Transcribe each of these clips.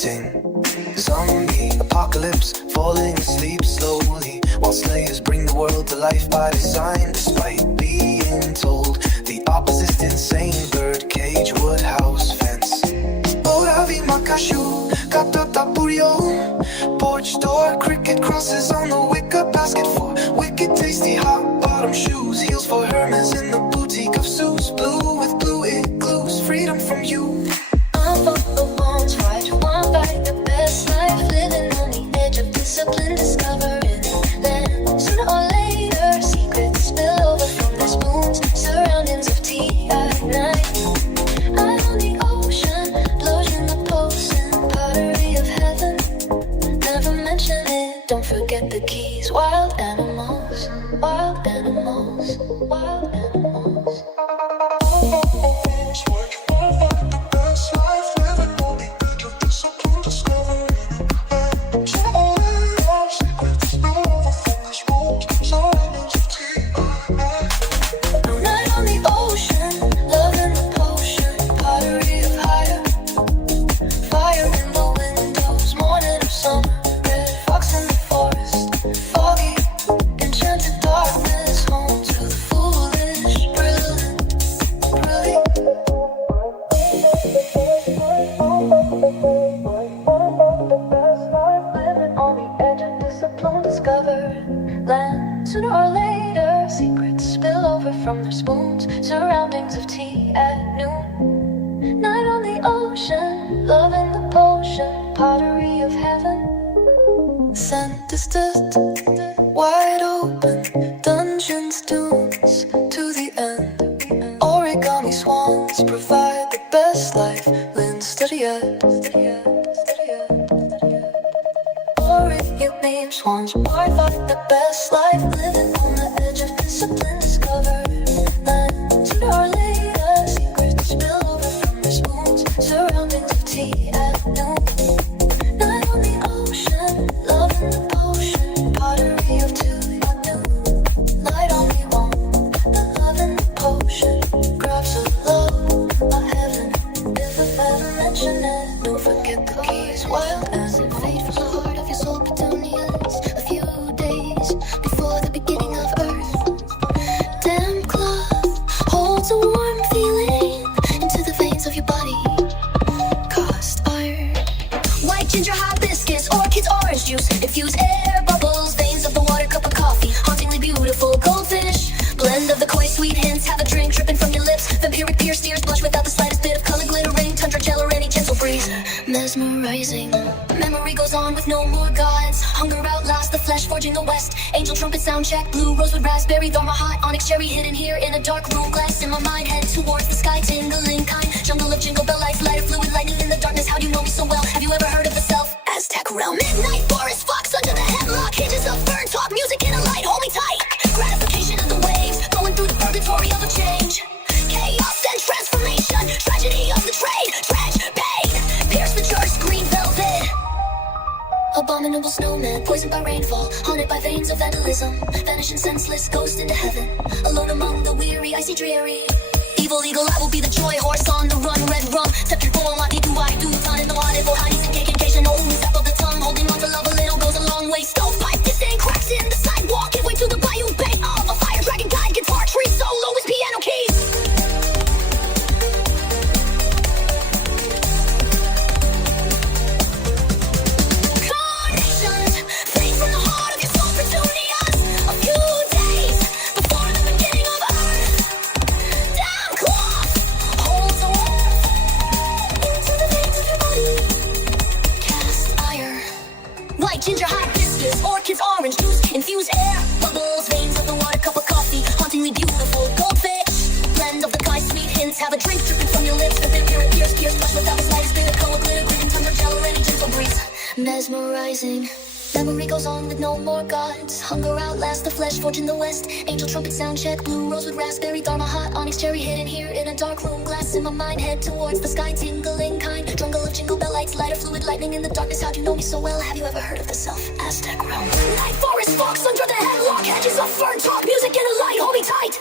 haunting. Zombie apocalypse, falling asleep slowly, while slayers bring the world to life by design. Despite being told the opposite's insane, birdcage, woodhouse fence. Ora vi makashu, katata buryo. Porch door, cricket crosses on the wicker basket for wicked tasty hot bottom shoes. Heels for Hermes in the boutique of Zeus. Blue with blue it glues, freedom from you. I'm for the ones right, one bite the best life, living on the edge of discipline, discovering land. Sooner or later, secrets spill over from their spoons, surroundings of tea at night. Out on the ocean, bloating the potion, pottery of heaven. Never mention it, don't forget the keys. Wild animals, wild animals, wild animals. Sooner or later, secrets spill over from their spoons, surroundings of tea at noon. Night on the ocean, love in the potion, pottery of heaven. Scent is dust, wide open, dungeons, dunes, to the end. Origami swans provide the best life, Lynn study at. Origami swans provide the best life, living on the edge of discipline, discover land. Sooner or later, secrets spill over from their spoons, surroundings of tea at noon. Night on the ocean, love in the potion, pottery of two at noon. Light only one, the love in the potion, grabs a love, a heaven. If I've ever mentioned it, don't forget the keys. Wild as it fade from the heart of your soul, petunias. A few days before the beginning of Earth. Damp cloth holds a warm feeling into the veins of your body. Cast iron, white ginger hibiscus, orchids, orange juice, infuse air bubbles, veins of the water, cup of coffee, hauntingly beautiful goldfish, blend of the koi sweet hints, have a drink dripping from your lips, vampiric pierce, tears blush without the slightest bit of color, glittering, tundra gel or any gentle breeze, mesmerizing. Memory goes on with no more gods, hunger outlasts the flesh, forging the west, angel trumpet sound check, blue rosewood raspberry, dharma hot, onyx cherry, hidden here in a dark room, glass in my mind, head towards the sky, tingling kind, jungle of jingle bell lights, lighter fluid, lightning in the darkness. How do you know me so well? Have you ever heard of the self? Aztec realm, midnight forest, fox under the hemlock, hinges of fern talk, music in a light, hold me tight, gratification of the waves, going through the purgatory of a change, chaos and transformation, tragedy of the trade, dredge, pain, pierce the church, green velvet. Abominable snowman, poisoned by rainfall, haunted by veins of vandalism, vanishing senseless, ghost into heaven, alone among the weary, icy dreary. Evil eagle, I will be the joy horse on the run, red rum, scepter full on what do I do, time in the water, for hiding and cake and occasion, no step of the tongue, holding on to love a little goes a long way, stovepipe, this ain't cracks in the sidewalk, halfway to the bayou bay of a fire dragon guide, guitar tree, solo with piano keys. Ginger hibiscus, orchids, orange juice, infuse air, bubbles, veins of the water, cup of coffee, hauntingly beautiful goldfish, blend of the kai sweet hints, have a drink dripping from your lips, the vampiric pierce, blush without the slightest bit of color, glitter, green, tundra gel or any gentle breeze, mesmerizing. Memory goes on with no more gods, hunger outlasts the flesh, forging the west, angel trumpet sound check, blue rosewood raspberry, dharma hot, onyx cherry, hidden here in a dark room, glass in my mind, head towards the sky, tingling kind, jungle of jingle bell lights, lighter fluid, lightning in the darkness. How do you know me so well? Have you ever heard of the self? Aztec realm, night forest, fox under the hemlock, hedges of fern talk, music in a light, hold me tight.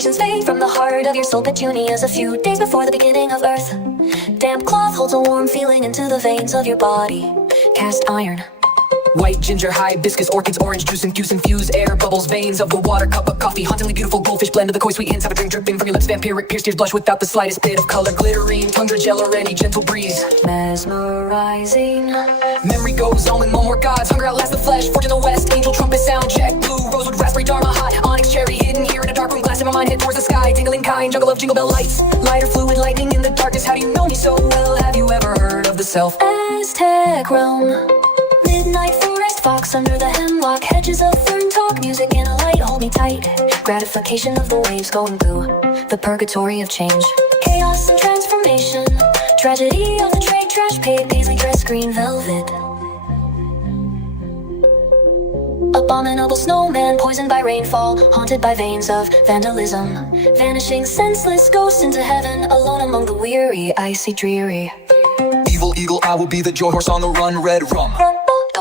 Carnations fade from the heart of your soul. Petunias a few days before the beginning of earth. Damp cloth holds a warm feeling into the veins of your body. Cast iron. White ginger, hibiscus, orchids, orange juice infused air bubbles, veins of the water, cup of coffee, hauntingly beautiful goldfish blend of the koi sweet hints of a drink dripping from your lips, vampiric pierced ears blush without the slightest bit of color, glittering tongue gel or any gentle breeze, Mesmerizing. Memory goes on with more gods, hunger outlasts the flesh, forge in the west, angel trumpet sound check, blue rosewood raspberry dharma hot, onyx cherry hidden here in a dark room, glass in my mind head towards the sky, tingling kind, jungle of jingle bell lights, lighter fluid lightning in the darkness. How do you know me so well? Have you ever heard of the self? Aztec realm. Midnight forest, fox under the hemlock, hedges of fern talk, music in a light, hold me tight. Gratification of the waves going through the purgatory of change. Chaos and transformation, tragedy of the trade, trash paid, paisley dress, green velvet. Abominable snowman, poisoned by rainfall, haunted by veins of vandalism. Vanishing senseless ghosts into heaven, alone among the weary, icy dreary. Evil eagle, I will be the joy horse on the run, red rum.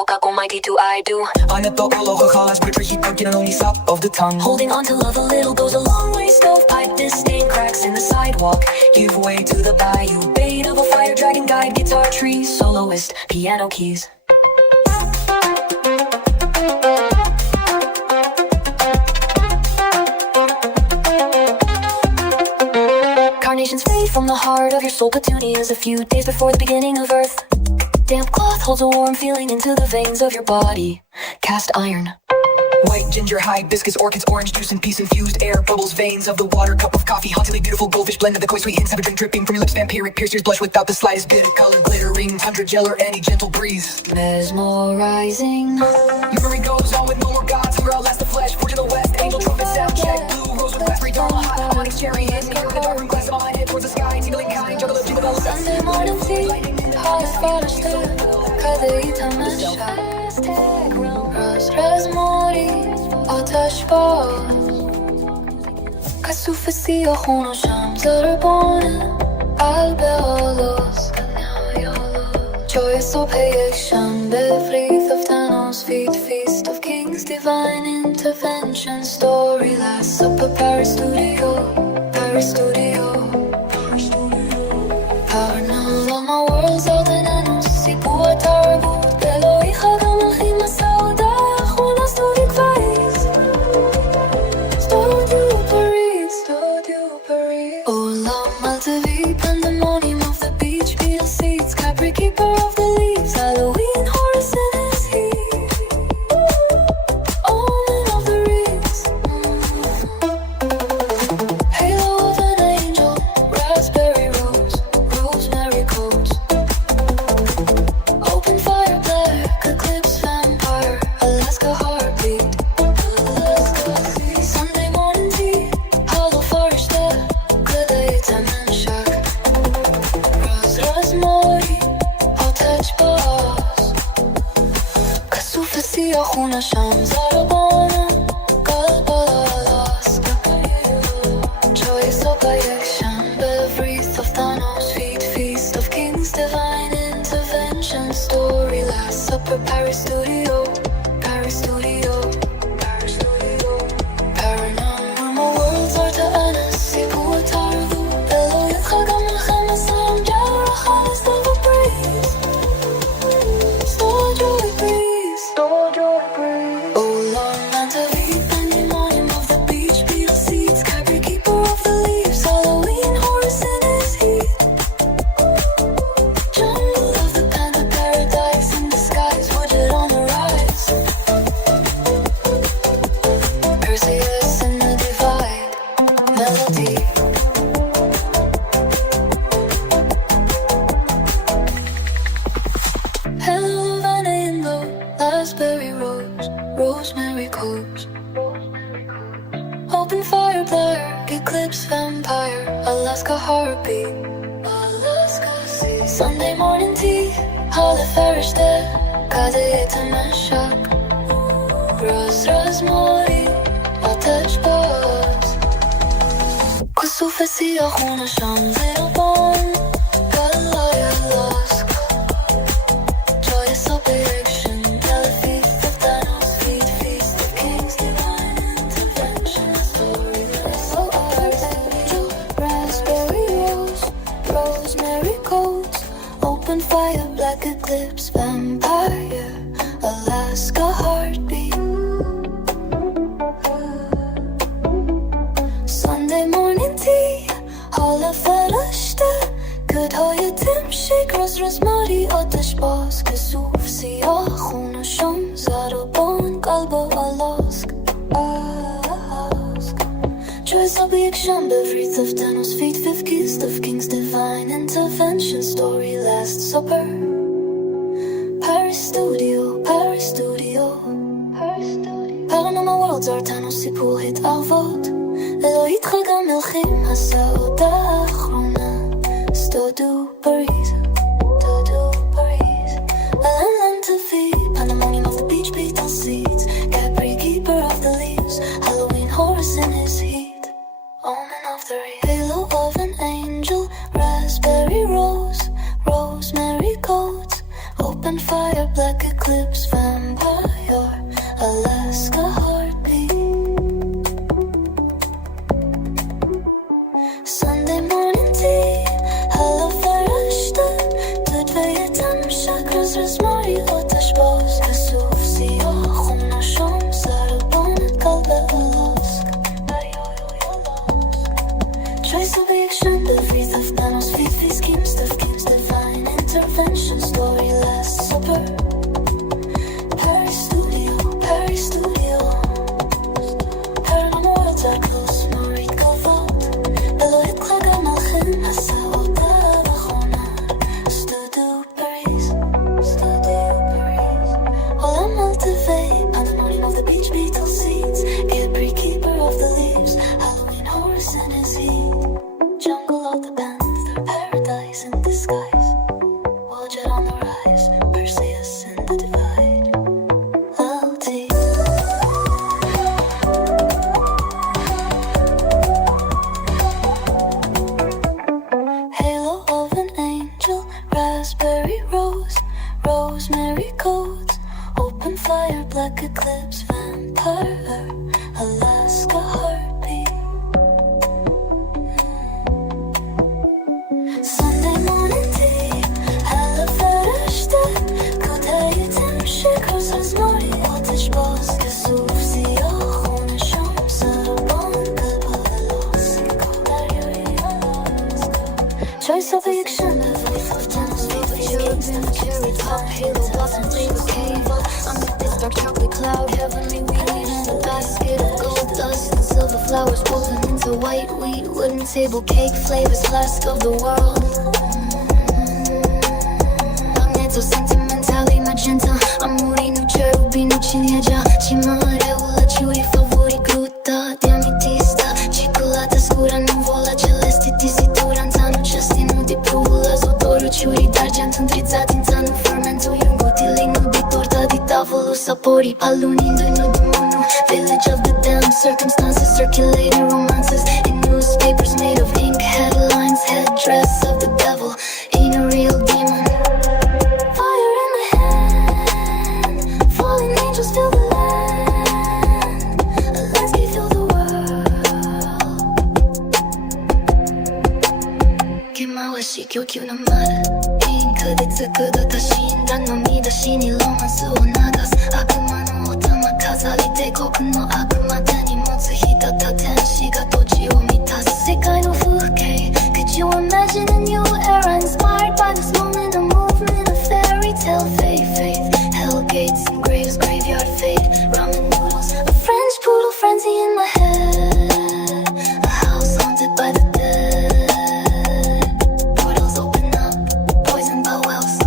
Kako mighty do I do. Aneto aloha halas, picture heat pumpkin and only sop of the tongue. Holding on to love a little goes a long way. Stovepipe, disdain, cracks in the sidewalk. Give way to the bayou. Bait of a fire dragon guide, guitar tree, soloist, piano keys. Carnations fade from the heart of your soul. Petunias a few days before the beginning of earth. Damp cloth holds a warm feeling into the veins of your body. Cast iron. White ginger, hibiscus, orchids, orange juice and peace infused air bubbles, veins of the water, cup of coffee, hauntingly beautiful goldfish blend of the koi sweet hints of a drink dripping from your lips, vampiric pierced ears blush without the slightest bit of color, glittering tundra gel or any gentle breeze, Mesmerizing. memory goes on with no more gods, hunger outlast the flesh, forge in the west, angel trumpet sound check, blue rosewood raspberry dharma hot, onyx cherry hidden here in the dark room, glass in my mind head towards the sky, tingling kind, jungle of jingle bells. Sunday morning tea, hot farishte, kadehita mesha. رزماری آتش باز کسوف سیاهون و شم ضربانه قلب آلاز جای صبح یک شنبه Wreath of Thanos feet feast of kings divine intervention story last supper Paris studio power now all my world's out in Enos סיפור התרבות אלוהיך גם הולכים הסעודה האחרונה סטודיו קווייס סטודיו פריז עולם אל תביא pandemonium of the beach beetle seats Capri keeper of the leaves Halloween Horus in his heat omen of the reeds halo of an angel raspberry rose rosemary coats open fire black eclipse vampire Alaska heartbeat Sunday morning tea hollow forest air gladiator menshak رزماری آتش باز کسوف سیاهون شم ضربانه قلب آلاسکا جای صبح یک شنبه Wreath of Thanos feet feast of kings divine intervention story last supper Paris studio paranormal worlds are to Anas סיפור התרבות אלוהיך גם לכם הסם ג'רח על הסתיו הפריז Store joy breeze עולם נתביא pandemonium of the beach beetle seeds Capri keeper of the leaves Halloween Horus in his heat jungle of the panda paradise in disguise wooded on the rise Perseus in the divide melody Hello Havana Indo raspberry rose rosemary coats open fire black eclipse vampire Alaska heartbeat Sunday morning tea hollow farishte kadehita meshak رزماری آتش باز کسوف سیاهون شم زیربان گلای آلاسکا جای صبح یک شنبه Wreath of Thanos feet feast of kings divine intervention story fiction, but wreath of Thanos' feet, fifth kiss of King's divine intervention. Story Last Supper. Paris Studio, Paris Studio, Paris Studio. Paranormal worlds are Thanos סיפור התערבות. אלוהית חגה מלכים הסעודה האחרונה. סטודו פריז, סטודו פריז. Land to feed, pandemonium of the beach, beetle seeds. Capri keeper of the leaves, Halloween horse in his heat. Omen of the halo of an angel, raspberry rose, rosemary coats. Open fire, black eclipse, vampire, Alaska heartbeat. Sunday morning tea, hello فرشته تدوی تم شکرز رزماری آتش باز کسوف سیاه خونه شم سربانت قلب الاسک Trace of action, the wreath of Thanos' feet, feet schemes of King's divine intervention. Story Last Supper. Paris Studio, Paris Studio. Paranormal worlds are close, Marit Galvat. אלוהית חגה מלכים הסעודה האחרונה. Studio Paris, Studio Paris. עולם מלטבי, pandemonium of the beach, beetle seeds. Capri keeper of the leaves, Halloween horse in his heat. Jungle of the panther, paradise in disguise. Walljet on the rise, Perseus in the divide. LT. Halo of an angel, raspberry rose, rosemary codes. Open fire, black eclipse, vampire, Alaska heartbeat. Sunday morning tea, hello فرشته کودای تمشه کاز از ماری آتش باز کسوف سیاه خونه شم سربان قلب الاسکا دریای الاسکا Choice of action, the wreath of Thanos' feet, feet schemes of cherry top, halo blossom, flavor cave. Amid this dark chocolate cloud, heavenly weed in a basket of gold dust and silver flowers woven into white wheat, wooden table cake flavors, flask of the world. Magneto sentimentali magenta, amuri nu cerubi nu ciliegia, ci mare ula ciuri favori gruta, diamitista, cicolata scura nuvola celeste, tisitura înțanu cesti nu di prula, zodorul ciuri d'argent întrizat înțanu fermentul iungutili nu di torta di tavolo sapori alunindui nu di munu, village of the damned, circumstances circulating romances in newspapers made of ink, headlines, headdress of the devil, ain't a real demon. Fire in the hand, fallen angels fill the land, a landscape fill the world. Kimmawa shi kyokyu no maru, inkで作る足しんだの見出しにロマンスを流す悪魔のお玉飾り帝国の悪魔手に持つ火立った天使が土地を満たす世界の風景 Could you imagine a new era inspired by this moment, a movement, a fairy tale, faith, hell gates and graves, graveyard fate, ramen noodles, a French poodle frenzy in my head, a house haunted by the dead, portals open up, poisoned by wells.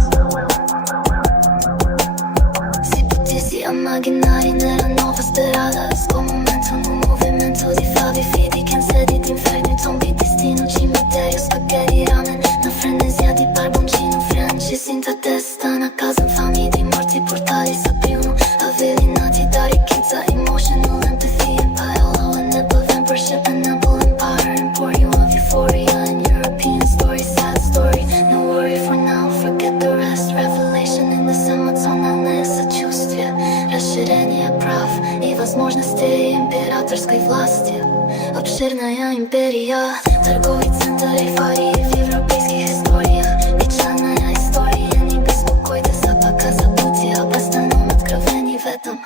Si potessi immaginare nella nuova sperata, scomo momento, un movimento di favi fidi, cansati di inferni, tombi, destino, cimitero, spaghetti, ramen, una frenesia di barboncino, francis in testa, una casa infami di morti, portali s'aprirono, avvelenati da ricchezza, emotional empathy, empire, low and nipple, vampireship, and nipple empire, emporium of euphoria, and European story, sad story, no worry for now, forget the rest, revelation in this эмоциональное сочувствие, расширение прав и возможностей императорской власти. Обширная империя, торговый центр эйфории в европейских историях. Печальная история, не беспокойтесь, пока забудьте об остальном откровении в этом.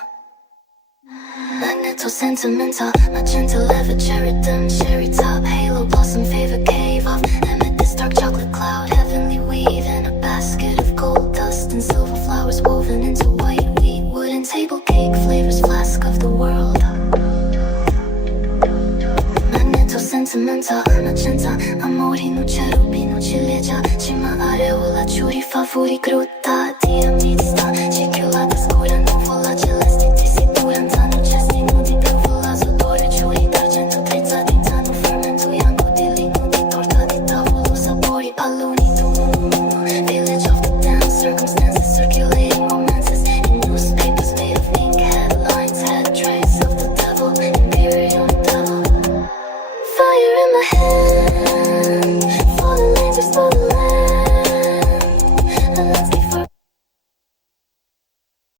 Magneto sentimental, magenta leather, cherry cherry top, halo blossom, favorite cave off. Amid this dark chocolate cloud, heavenly weave in a basket of gold dust and silver flowers woven into white wheat, wooden table cake flavors, flask of the world. Magneto sentimental. fuori cruda DMV ti sta circolata scura nuvola celesti ti si durantano gesti nudi bevola sudore giuri d'argento trizzati inzano fermento bianco di lino di torta di tavolo sapori palloni village of the damn circumstances circulating romances in newspapers made of ink headlines had trace of the devil imperial devil fire in my hand